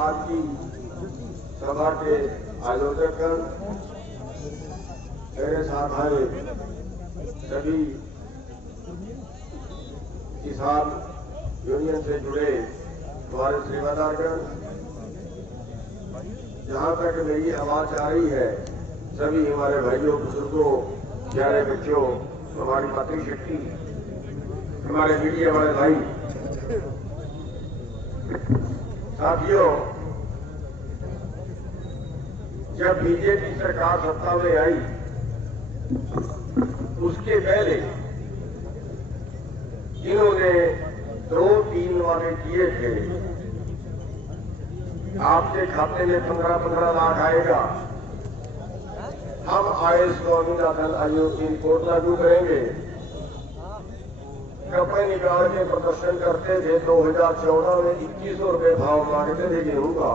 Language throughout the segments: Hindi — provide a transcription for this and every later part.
आज की सभा के आयोजक, मेरे साथ आए सभी किसान यूनियन से जुड़े हमारे सेवादारगण, जहां तक मेरी आवाज आ रही है, सभी हमारे भाइयों, बुजुर्गों, प्यारे बच्चों, हमारी मातृशक्ति, हमारे मीडिया वाले भाई, साथियों, जब बीजेपी सरकार सत्ता में आई, उसके पहले इन्होंने 2-3 वादे किए थे। आपके खाते में 15-15 लाख आएगा, हम आय स्वामीनाथन आयोग की रिपोर्ट लागू करेंगे। कपड़े निकाल के प्रदर्शन करते थे। 2014 में 2100 रुपए भाव मांगते थे गेहूं का,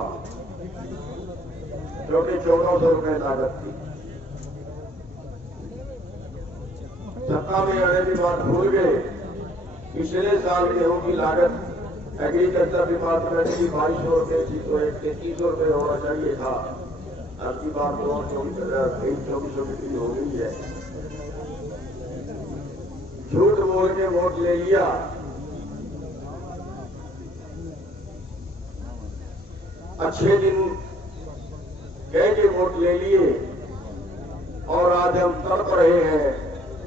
जो कि 1400 रुपए लागत थी। सत्ता में आने की बात भूल गए। पिछले साल गेहूं की लागत एग्रीकल्चर डिपार्टमेंट की 2200 रुपए थी, तो 3300 रुपए होना चाहिए था। अब की बात तो 2400 बिक्री हो गई है। झूठ बोल के वोट ले लिया। अच्छे दिन कह के वोट ले लिए, और आज हम तड़प रहे हैं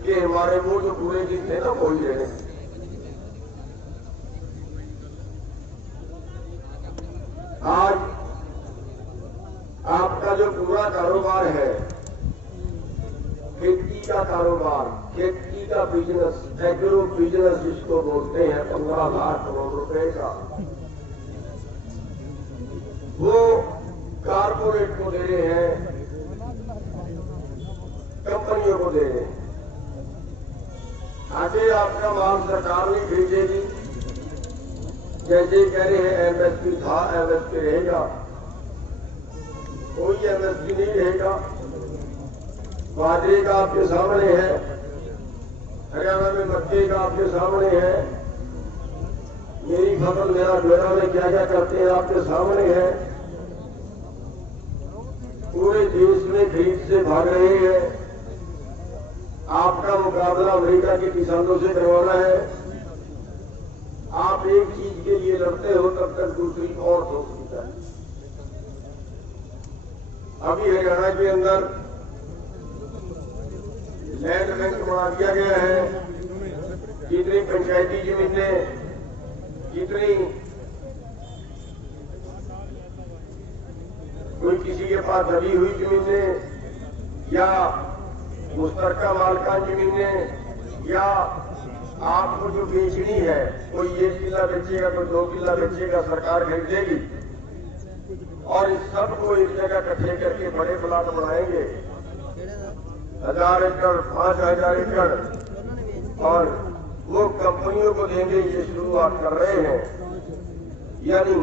कि हमारे वोट जो पूरे दिन थे ना, वो ही रहे। आज आपका जो पूरा कारोबार है, खेती का कारोबार, खेती का बिजनेस, एग्रो बिजनेस जिसको बोलते हैं, 15 लाख करोड़ रुपए का, वो कारपोरेट को दे रहे हैं, कंपनियों को दे रहे हैं। आगे आपका माल सरकार नहीं भेजेगी। जैसे कह रहे हैं एमएसपी था, एमएसपी रहेगा, कोई एमएसपी नहीं रहेगा। बाजरे का आपके सामने है, हरियाणा में मक्के का आपके सामने है, मेरी फसल मेरा ब्यौरा में क्या क्या करते हैं आपके सामने है। पूरे देश में खरीद से भाग रहे हैं। आपका मुकाबला अमेरिका के किसानों से करवाना है। आप एक चीज के लिए लड़ते हो, तब तक दूसरी और सोचती है। अभी हरियाणा के अंदर लैंड बैंक बना दिया गया है। जितनी पंचायती जमीनें, जितनी कोई किसी के पास दबी हुई जमीनें या मुश्तरका मालकान जमीनें, या आपको जो बेचनी है, कोई 1 किला बेचेगा, कोई 2 किला बेचेगा, सरकार खरीदेगी और इस सबको एक जगह इकट्ठे करके बड़े प्लाट बनाएंगे, 1000 एकड़, 5000 एकड़, और वो कंपनियों को देंगे। ये शुरुआत कर रहे हैं। यानी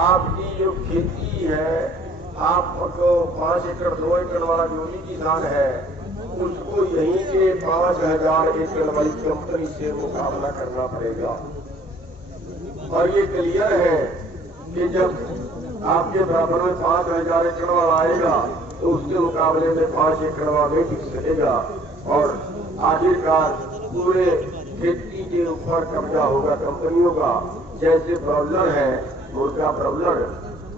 आपकी जो खेती है, आपको 5 एकड़ 2 एकड़ वाला जो भी किसान है, उसको यहीं के 5000 एकड़ वाली कंपनी से मुकाबला करना पड़ेगा। और ये क्लियर है कि जब आपके बराबर में 5000 एकड़ वाला आएगा, तो उसके मुकाबले में 5 एकड़ वाला टिक सकेगा, और आखिरकार पूरे खेती के ऊपर कब्जा होगा कंपनियों का। जैसे ब्रॉयलर है, मुर्गा ब्रॉयलर,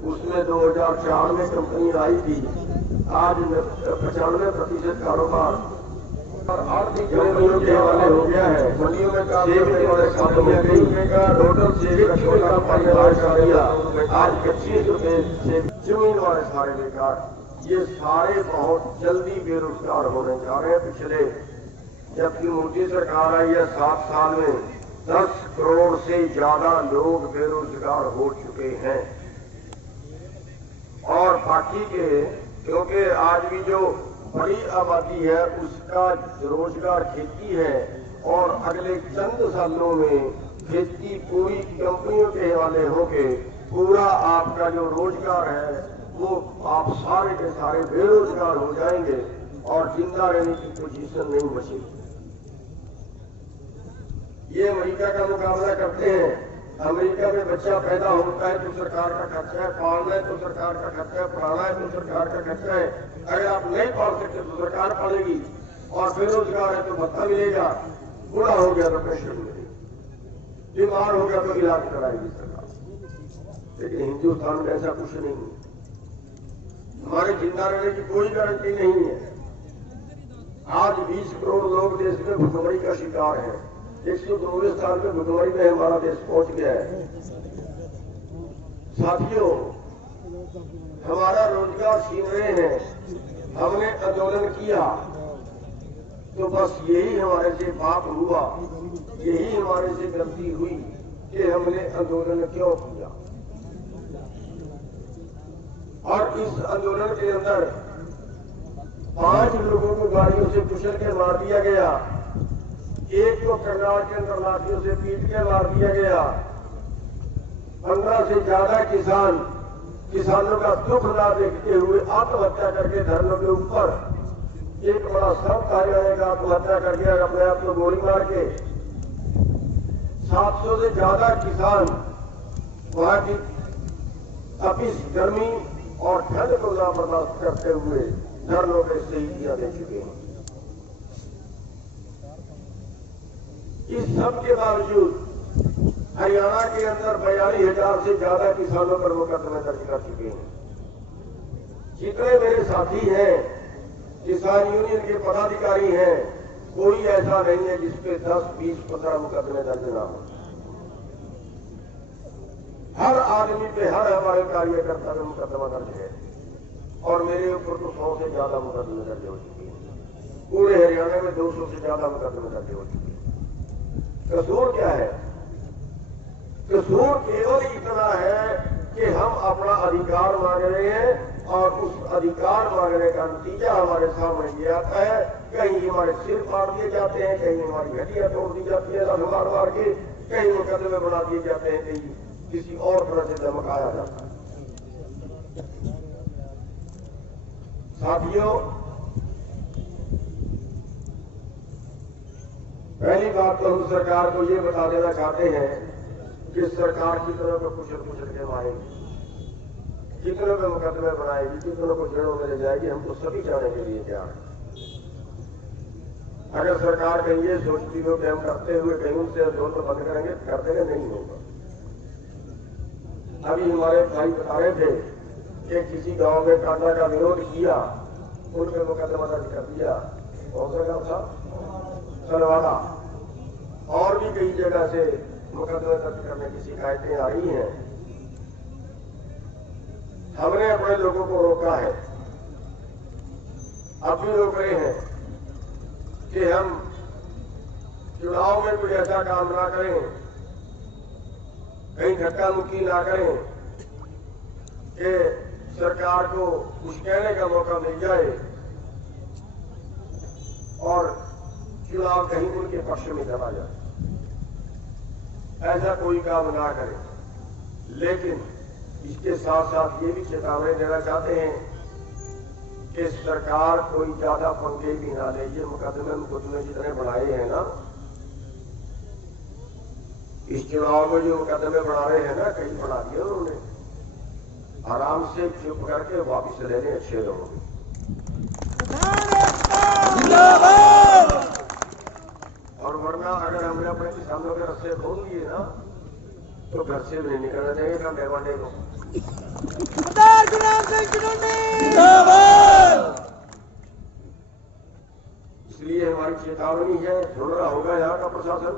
उसमें 2004 में कंपनी आई थी, आज 95% कारोबार और आर्थिक कंपनियों के हवाले हो गया है। मंडियों में काम करने वाले कंपनियां गई का टोटल से का छोटा परिवार का दिया, आज 25 रुपए से जमीन वाले सारे बेकार। ये सारे बहुत जल्दी बेरोजगार होने जा रहे हैं। पिछले जबकि मोदी सरकार आई है, 7 साल में 10 करोड़ से ज्यादा लोग बेरोजगार हो चुके हैं। और बाकी के, क्योंकि आज भी जो बड़ी आबादी है उसका रोजगार खेती है, और अगले चंद सालों में खेती पूरी कंपनियों के हवाले होके पूरा आपका जो रोजगार है वो आप सारे के सारे बेरोजगार हो जाएंगे, और जिंदा रहने की पोजीशन नहीं बचेगी। ये अमेरिका का मुकाबला करते हैं। अमेरिका में बच्चा पैदा होता है तो सरकार का खर्चा है, पालना है तो सरकार का खर्चा है, पढ़ाना है तो सरकार का खर्चा है। अगर आप नहीं पढ़ सकते तो सरकार पालेगी, और बेरोजगार है तो भत्ता मिलेगा, बूढ़ा हो गया तो पेंशन मिलेगी, बीमार हो गया तो इलाज कराएगी सरकार। लेकिन हिंदुस्तान में ऐसा कुछ नहीं है। हमारे जिंदा रहने की कोई गारंटी नहीं है। आज 20 करोड़ लोग देश में भुखमरी का शिकार हैं। 124 साल में भुखमरी में हमारा देश पहुंच गया है। साथियों, हमारा रोजगार छीन रहे हैं। हमने आंदोलन किया तो बस यही हमारे से पाप हुआ, यही हमारे से गलती हुई कि हमने आंदोलन क्यों किया। और इस आंदोलन के अंदर 5 लोगों को गाड़ियों से कुचल के मार दिया गया, एक को करनाल के अंदर लाठियों से पीट के मार दिया गया। 15 से ज्यादा किसानों का दुख ना देखते हुए आत्महत्या करके धरनों के ऊपर एक बड़ा सब कार्यालय का आत्महत्या करके अपने आप को गोली मार के 700 से ज्यादा किसान वहां की तपिश, गर्मी और ठंड को ना बर्दाश्त करते हुए धरनों के शहीदियां दे चुके हैं। इस सब के बावजूद हरियाणा के अंदर 42,000 से ज्यादा किसानों पर मुकदमे दर्ज कर चुके हैं। जितने मेरे साथी हैं, किसान यूनियन के पदाधिकारी हैं, कोई ऐसा नहीं है जिसपे 10, 20, 15 मुकदमे दर्ज ना हो। हर आदमी पे, हर हमारे कार्यकर्ता पे मुकदमा दर्ज है, और मेरे ऊपर तो 100 से ज्यादा मुकदमे दर्ज हो चुके हैं। पूरे हरियाणा में 200 से ज्यादा मुकदमे दर्ज हो चुके हैं। कसूर क्या है? कसूर केवल इतना है कि हम अपना अधिकार मांग रहे हैं, और उस अधिकार मांगने का नतीजा हमारे सामने ये आता है। कहीं हमारे सिर फाड़ दिए जाते हैं, कहीं हमारी हड्डियां तोड़ दी जाती है रथ मार मार के, कहीं मुकदमे बना दिए जाते हैं, कहीं किसी और तरह से धमकाया जाता है। साथियों, पहली बात तो हम सरकार को ये बता देना चाहते हैं कि सरकार कितनों को कुचल के मारेगी, कितनों को मुकदमे बनाएगी, कितनों को जेलों में ले जाएगी, हम तो सभी जाने के लिए तैयार हैं। अगर सरकार कहीं ये सोचती हो कि हम करते हुए कहीं उनसे आंदोलन बंद करेंगे, कर देंगे, नहीं होगा। अभी हमारे भाई बता रहे थे कि किसी गांव में कांडा का विरोध किया, उन पर मुकदमा दर्ज कर दिया। कौन सा गांव था? सलवाड़ा। और भी कई जगह से मुकदमे दर्ज करने की शिकायतें आ रही हैं। हमने अपने लोगों को रोका है, अब भी रोक रहे हैं कि हम चुनाव में कोई ऐसा काम ना करें, कहीं धक्का मुक्की ना करें कि सरकार को कुछ कहने का मौका मिल जाए और चुनाव कहीं उनके पक्ष में चला जाए। ऐसा कोई काम ना करें। लेकिन इसके साथ साथ ये भी चेतावनी देना चाहते हैं कि सरकार कोई ज्यादा पंगे भी ना ले। ये मुकदमे जितने बढ़ाए हैं ना, इस चुनाव में जो मुकदमे बढ़ा रहे हैं ना, कई बढ़ा दिए उन्होंने। आराम से चुप करके वापिस लेने अच्छे लोग। और वरना अगर हमने अपने किसानों के रस्ते खोल दिए ना, तो घर से भी नहीं निकलना चाहिए कंडे वाडे को। इसलिए हमारी चेतावनी है, सुन रहा होगा यहाँ का प्रशासन,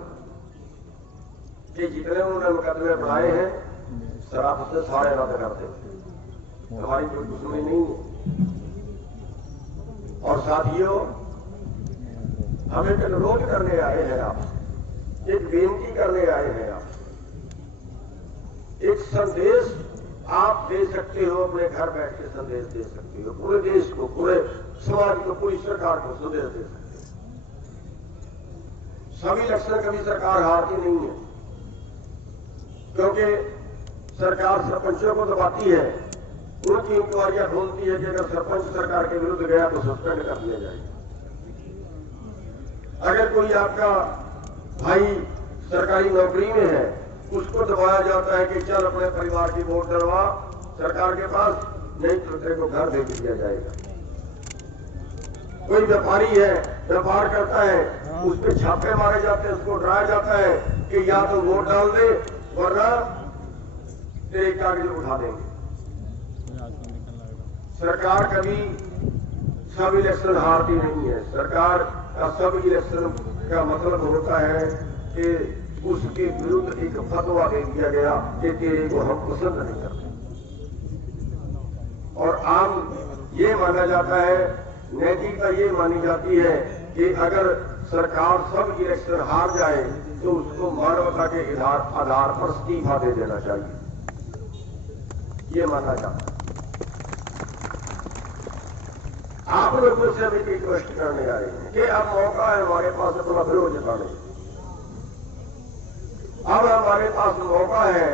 कि जितने उन्होंने मुकदमे बढ़ाए हैं शराब से सारे रद्द कर दे। हमारी कोई दुश्मनी नहीं है। और साथियों, हम एक अनुरोध करने आए हैं, आप एक बेनती करने आए हैं, आप एक संदेश आप दे सकते हो, अपने घर बैठ के संदेश दे सकते हो, पूरे देश को, पूरे समाज को, पूरी सरकार को संदेश दे सकते हो। सभी इलेक्शन कभी सरकार हारती नहीं है, क्योंकि सरकार सरपंचों को दबाती है, उनकी इंक्वायरियां खोलती है कि अगर सरपंच सरकार के विरुद्ध गया तो सस्पेंड कर दिया जाएगा। अगर कोई आपका भाई सरकारी नौकरी में है, उसको दबाया जाता है कि चल अपने परिवार की वोट डलवा सरकार के पास, नहीं तो तेरे को घर दे दिया जाएगा। कोई व्यापारी है, व्यापार करता है, उस पर छापे मारे जाते हैं, उसको डराया जाता है कि या तो वोट डाल दे वरना तेरे कागज उठा देंगे। सरकार कभी सब इलेक्शन हारती नहीं है। सरकार का सब इलेक्शन का मतलब होता है कि उसके विरुद्ध एक फतवा दे दिया गया कि तेरे को हम पसंद नहीं करते। और आम ये माना जाता है, नैतिकता ये मानी जाती है कि अगर सरकार सब इलेक्शन हार जाए तो उसको मानवता के आधार पर इस्तीफा दे देना चाहिए, ये माना जाता है। आप लोगों से अभी रिक्वेस्ट करने आ रहे हैं कि अब मौका है हमारे पास अपना विरोध जताने। अब हमारे पास मौका है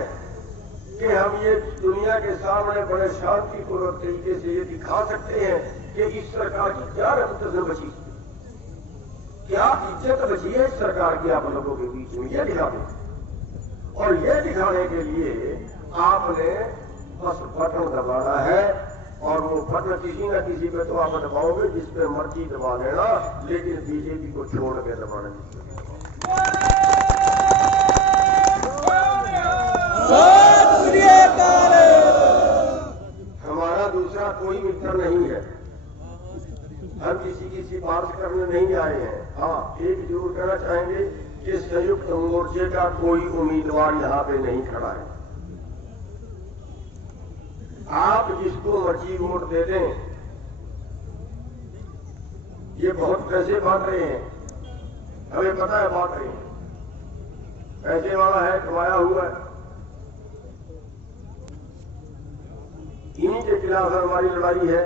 कि हम ये दुनिया के सामने बड़े शांतिपूर्वक तरीके से ये दिखा सकते हैं कि इस सरकार की क्या रेपुटेशन बची, क्या इज्जत बची है इस सरकार की आप लोगों के बीच में, ये दिखा दें। और ये दिखाने के लिए आपने बस बटन दबाना है, और वो बटन किसी न किसी पे तो आप दबाओगे, जिस पे मर्जी दबा लेना, लेकिन बीजेपी को छोड़ के दबाना। हमारा दूसरा कोई मित्र नहीं है, हम किसी की सिफारिश करने नहीं आए हैं। हाँ, एक जरूर कहना चाहेंगे कि संयुक्त मोर्चे का कोई उम्मीदवार यहाँ पे नहीं खड़ा है। आप जिसको मर्जी वोट दे दें, ये बहुत पैसे बांट रहे हैं, हमें पता है बांट रहे हैं, पैसे वाला है, कमाया हुआ है। इन्हीं के खिलाफ हमारी लड़ाई है,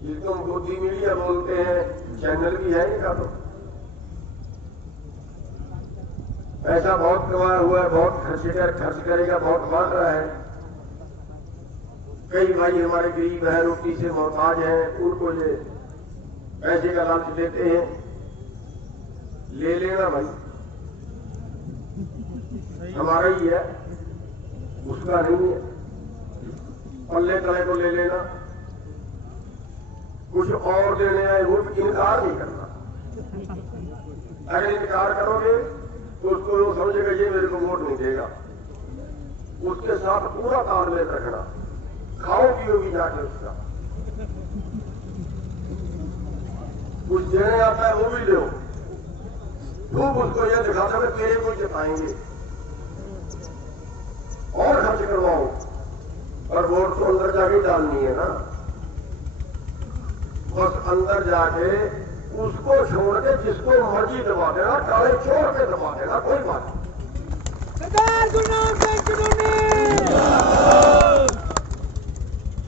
जिसको मोदी मीडिया बोलते हैं, चैनल भी है इनका, तो पैसा बहुत कमाया हुआ है, बहुत खर्च करेगा, बहुत बांट रहा है। कई भाई हमारे गरीब हैं, रोटी से मोहताज हैं, उनको ये पैसे का लालच देते हैं, ले लेना भाई, हमारा ही है, उसका नहीं है, पल्ले तले को ले लेना। कुछ और देने आए वो भी इनकार नहीं करना। अगर इनकार करोगे तो उसको वो समझेगा ये मेरे को वोट नहीं देगा, उसके साथ पूरा तालमेल रखना, खाओ पियो भी जाके उसका, कुछ देने आता है वो भी दो, खूब उसको यह दिखाता है तेरे को जिताएंगे और खर्च करवाओ, और वोट तो अंदर जाके डालनी है ना, बस अंदर जाके उसको छोड़ के जिसको मर्जी दबा देना, काले छोड़ के दबा देना, कोई बात नहीं। सरदार गुरनाम सिंह चुनौनी,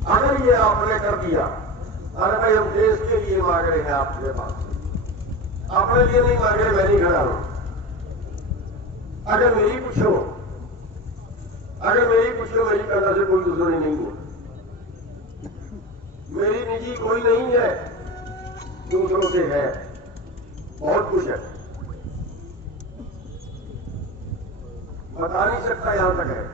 अगर ये आपने कर दिया, अरे भाई हम देश के लिए मांग रहे हैं आपके पास, अपने लिए नहीं मांग रहे, मैं नहीं खड़ा हूं। अगर मेरी पूछो, मेरी करना से कोई दुश्मनी नहीं है, मेरी निजी कोई नहीं है, दूसरों से है, बहुत कुछ है, बता नहीं सकता यहां तक है,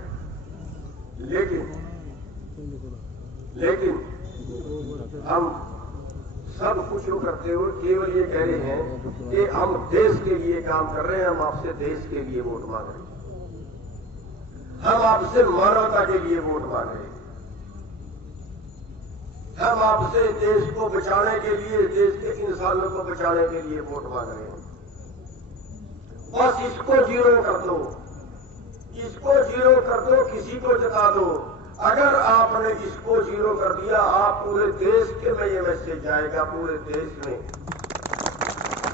लेकिन हम सब कुछ करते हुए केवल ये कह रहे हैं कि हम देश के लिए काम कर रहे हैं, हम आपसे देश के लिए वोट मांग रहे हैं, हम आपसे मानवता के लिए वोट मांग रहे हैं, हम आपसे देश को बचाने के लिए, देश के इंसानों को बचाने के लिए वोट मांग रहे हैं। बस इसको जीरो कर दो, किसी को जिता दो। अगर आपने इसको जीरो कर दिया, आप पूरे देश के में ये मैसेज जाएगा, पूरे देश में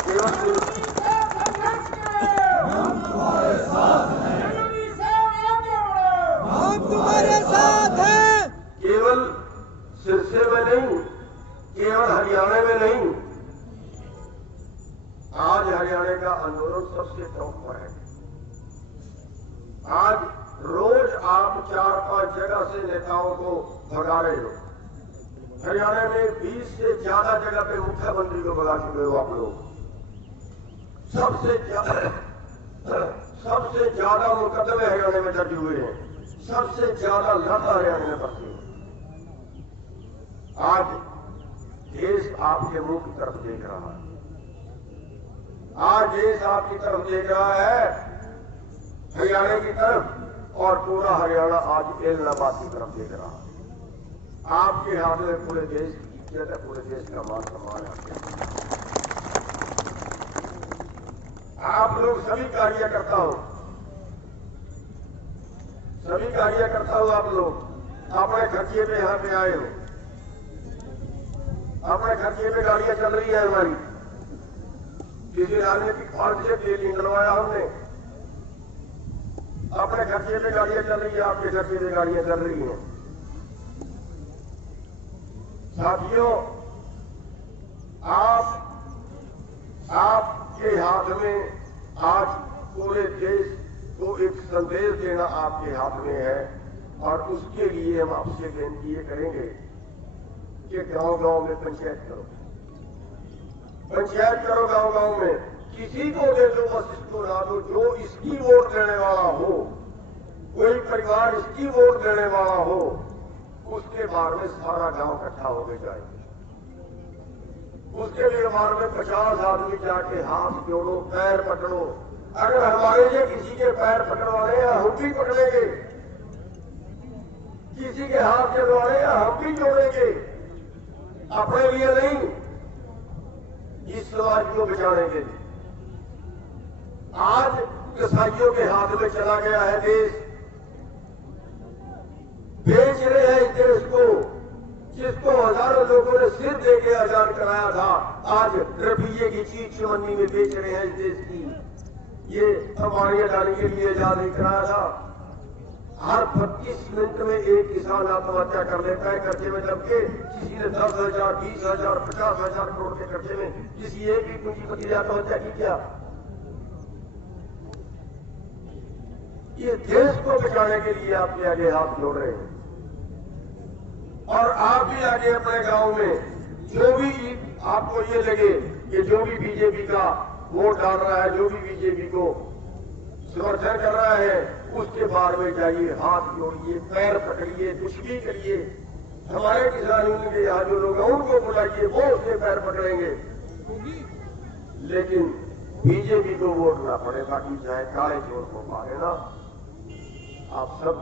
केवल हम तुम्हारे साथ हैं, हम तुम्हारे साथ हैं, केवल सिरसे में नहीं, केवल हरियाणा में नहीं, आज हरियाणा का आंदोलन सबसे टॉप पर है। आज रोज आप 4-5 जगह से नेताओं को भगा रहे हो, हरियाणा में 20 से ज्यादा जगह पे मुख्यमंत्री को भगा चुके हो आप लोग, सबसे ज्यादा मुकदमे हरियाणा में दर्ज हुए हैं, सबसे ज्यादा लाता हरियाणा में बरती है। आज देश आपके मुंह की तरफ देख रहा है, आज देश आपकी तरफ देख रहा है, हरियाणा की तरफ, और पूरा हरियाणा आज एलनाबाद की तरफ देख रहा है। आपके हाथ में पूरे देश की इज्जत है, पूरे देश का मान सम्मान है। आप लोग सभी कार्यकर्ता हो, सभी कार्यकर्ता हो, आप लोग अपने खर्चे पे यहां पे आए हो, अपने खर्चे पे गाड़ियां चल रही है हमारी, किसी राजनीतिक पार्टी से तेल नहीं डलवाया हमने, अपने खर्चे पे गाड़ियां चल रही है, आपके खर्चे पे गाड़ियां चल रही हैं। साथियों, आपके हाथ में आज पूरे देश को एक संदेश देना आपके हाथ में है, और उसके लिए हम आपसे विनती ये करेंगे कि गांव-गांव में पंचायत करो, पंचायत करो गांव-गांव में, किसी को दे दो, बस इसको ना दो जो इसकी वोट देने वाला हो, कोई परिवार इसकी वोट देने वाला हो, उसके बारे में सारा गांव इकट्ठा होकर जाए। उसके लिए बारे में 50 आदमी जाके हाथ जोड़ो, पैर पकड़ो। अगर हमारे लिए किसी के पैर पकड़वाने हैं हम भी पकड़ेंगे, किसी के हाथ जोड़वाने हैं हम भी जोड़ेंगे, अपने लिए नहीं, इस समाज को बचाने के लिए। आज कसाईयों के हाथ में चला गया है देश, बेच रहे हैं इस देश को, जिसको हजारों लोगों ने सिर देके आजाद कराया था, आज रुपये की चीख चमन्नी में बेच रहे हैं इस देश की। ये अंबानी अडानी के लिए आजाद नहीं कराया था। हर 25 मिनट में एक किसान आत्महत्या कर लेता है कर्जे में दब के, किसी ने 10,000, 20,000, 50,000 करोड़ के कर्जे में किसी एक भी पूंजीपति ने आत्महत्या की क्या? ये देश को बचाने के लिए आपके आगे हाथ जोड़ रहे हैं, और आप भी आगे अपने गांव में जो भी आपको ये लगे कि जो भी बीजेपी का वोट डाल रहा है, जो भी बीजेपी को समर्थन कर रहा है, उसके बारे में जाइए, हाथ जोड़िए, पैर पकड़िए, कुछ भी करिए। हमारे किसान यूनियन के यहाँ जो लोग हैं उनको बुलाइए, वो उसके पैर पकड़ेंगे, लेकिन बीजेपी को वोट ना पड़े, बाकी चाहे काले चोर को मारे ना, आप सब